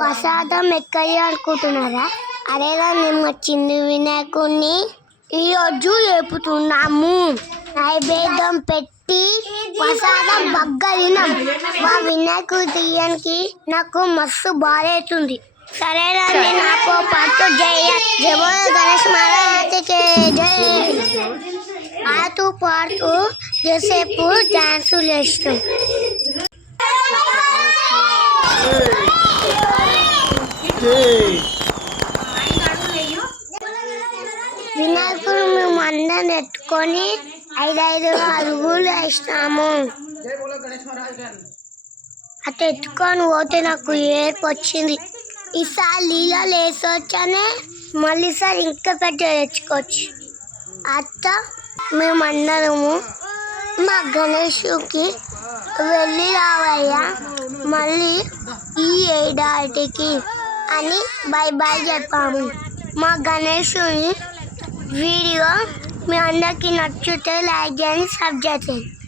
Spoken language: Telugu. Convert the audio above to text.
ప్రసాదం ఎక్కడి అనుకుంటున్నారా? అరేరా మేము వచ్చింది వినాయకుడిని ఈరోజు ఏపుతున్నాము. నైవేద్యం పెట్టి ప్రసాదం బగ్గలినాం. మా వినాయకుడు తీయడానికి నాకు మస్తు బాధేస్తుంది. సరేరా నాతో పాటు జై గణేష్ మహారాజుకి జై ఆడుతూ పాడుతూ చేసేపు డాన్సులు వేస్తాం. వినాయకుడు మేము అందరం ఎత్తుకొని 5 అడుగులు వేసినాము. అటు ఎత్తుకొని పోతే నాకు ఏర్పు వచ్చింది. ఈసారి నీళ్ళలో వేసొచ్చానే మళ్ళీ ఈసారి ఇంకా పెద్ద తెచ్చుకోవచ్చు. అత్త మేమందరము మా గణేషుకి వెళ్ళి రావయ్యా మళ్ళీ ఈ ఏడాదికి అని బై చెప్పాము. మా గణేషుని వీడియో మీ అందరికీ నచ్చితే లైక్ చేయండి, సబ్స్క్రైబ్ చేయండి.